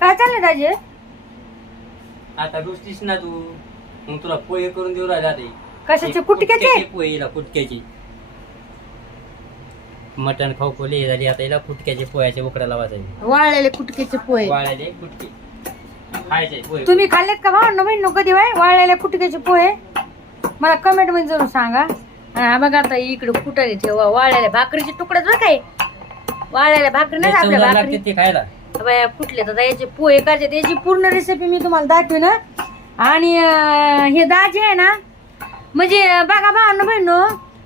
काय चाललंय दाजी? आता रुसतीस ना तू, मग तुला पोहे करून देऊ राहिला ते. कशाचे? कुटक्याचे? पोहे हिला कुटक्याचे. मटण खाऊ खोले झाली, आता हिला कुटक्याचे पोह्याचे उकडा लावायचे. वाळलेले कुटक्याचे पोहे वाळ्याले कुटके खायचे पोहे. तुम्ही खाल्लेत का भावना बहिण कधी बाय वाळलेल्या कुटक्याचे पोहे? मला कमेंट मध्ये जरूर सांगा. आणि हा बघा आता इकडे कुटाने ठेवा वाळलेल्या भाकरीचे तुकडेच बघ काय वाळलेल्या भाकरी नाही आपल्या चवदार भाकरी लागते ते खायला. बाया कुठले तर याचे पोहे करायचे त्याची पूर्ण रेसिपी मी तुम्हाला दाखवेन. आणि हे दाजी आहे ना, म्हणजे बघा भावना बहिण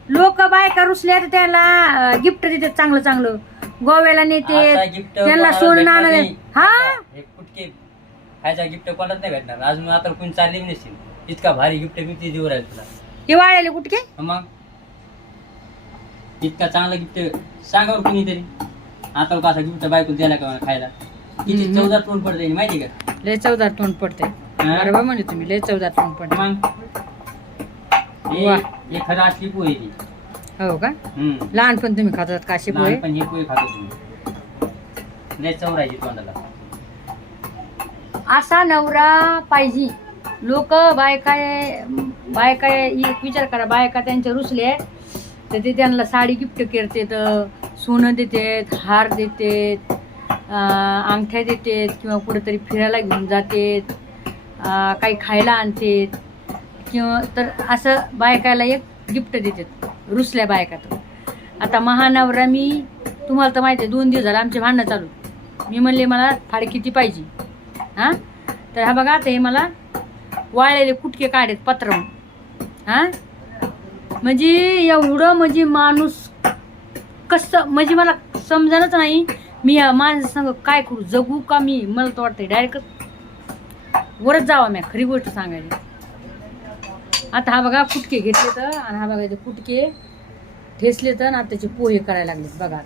लोक बायका रुसल्या तर त्याला गिफ्ट देतात चांगलं चांगलं, गोव्याला नेते आता gift त्यांना कोणाला सोनं भेटणार नाणं. नाही. हा हे कुटके खायचा गिफ्ट कोणाच नाही भेटणार. अजून आता कोणी चालली नसतील, इतका भारी गिफ्ट मी ते देऊ राहील तुला. हे वाळलेले कुटके मग इतका चांगला गिफ्ट सांगावर कोणीतरी. आता कसा गिफ्ट बायको द्यायला का खायला, किती चवदार तोंड पडते माहिती का? लय चवदार तोंड पडते. बरोबर म्हणजे तुम्ही लय चवदार तोंड पडते. मग वा. हे खरं असली पोहे ती. हो का? लहानपण तुम्ही खातात का असे पोहे? पण हे पोहे खातो तुम्ही, लय चव राहायची तोंडाला. असा नवरा पाहिजे. लोक बायका एक विचार करा, बायका त्यांच्या रुसले तर ते त्यांना साडी गिफ्ट करतात, सोनं देतात, हार देतात, अंगठ्या देतात, किंवा कुठेतरी फिरायला घेऊन जातात, काही खायला आणतात, किंवा तर असं बायकाला एक गिफ्ट देतात रुसल्या बायका. तर आता महानवरा मी तुम्हाला तर माहिती आहे 2 दिवस झाले आमचे भांडणं चालू. मी म्हणले मला फाडी किती पाहिजे. हां तर हा बघा आता हे मला वाळलेले कुटके काढेत पत्रवून. हां म्हणजे एवढं म्हणजे माणूस कसं, म्हणजे मला समजणच नाही मी या माणसासंग काय करू, जगू का मी. मला तर वाटतं डायरेक्ट वरच जावा मी, खरी गोष्ट सांगायची. आता हा बघा कुटके घेतले तर, आणि हा बघा कुटके ठेसले तर, आता त्याचे पोहे करायला लागलेत बघा.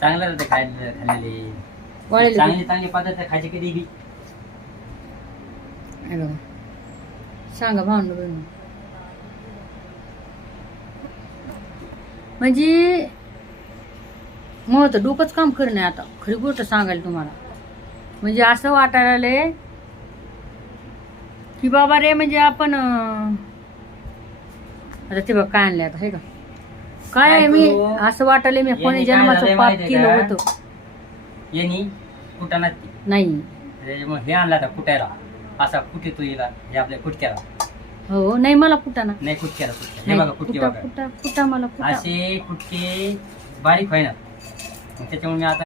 चांगलं राहते खाल्लेले, वाळलेले चांगले चांगले पदार्थ खायचे कधी बी. हे बघा सांगा भावना बहिण. म्हणजे मग तर डोकंच काम करणं आता, खरी गोष्ट सांगायला तुम्हाला. म्हणजे असं वाटायला लागले की बाबा रे, म्हणजे आपण आता ते बघ काय आणलं आता हे का काय, मी असं वाटायला मी कोणी जन्माचं पाप केलं होतं. यांनी कुटाणा नाही त्याच्यामुळे हे आणला आता कुटायला, असा कुठे तो येला हे आपल्या कुटक्याला. हो नाही मला कुठं ना नाही कुटक्याला हे बघा कुटके बघा कुठं मला कुठं. असे कुटके बारीक होईना, त्याच्यामुळे मी आता